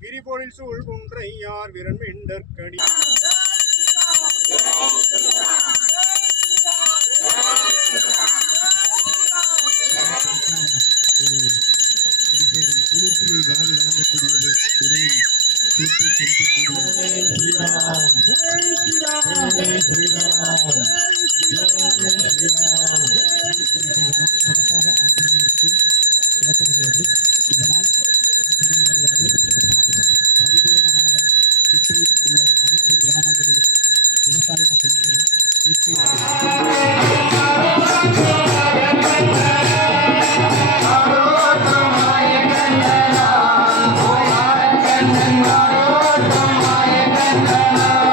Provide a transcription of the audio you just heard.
விரிபொழில் சூழ் குன்றையார் விரன் மிண்டற்கடி? அபிஷேகம் குளிர்ச்சியை வாரி வழங்கக்கூடியது உடலின் சூட்டை ஸ்ரீராம். உள்ள அனைத்து கிராமங்களிலும் விவசாயம் செலுத்தவும் இயற்கை Thank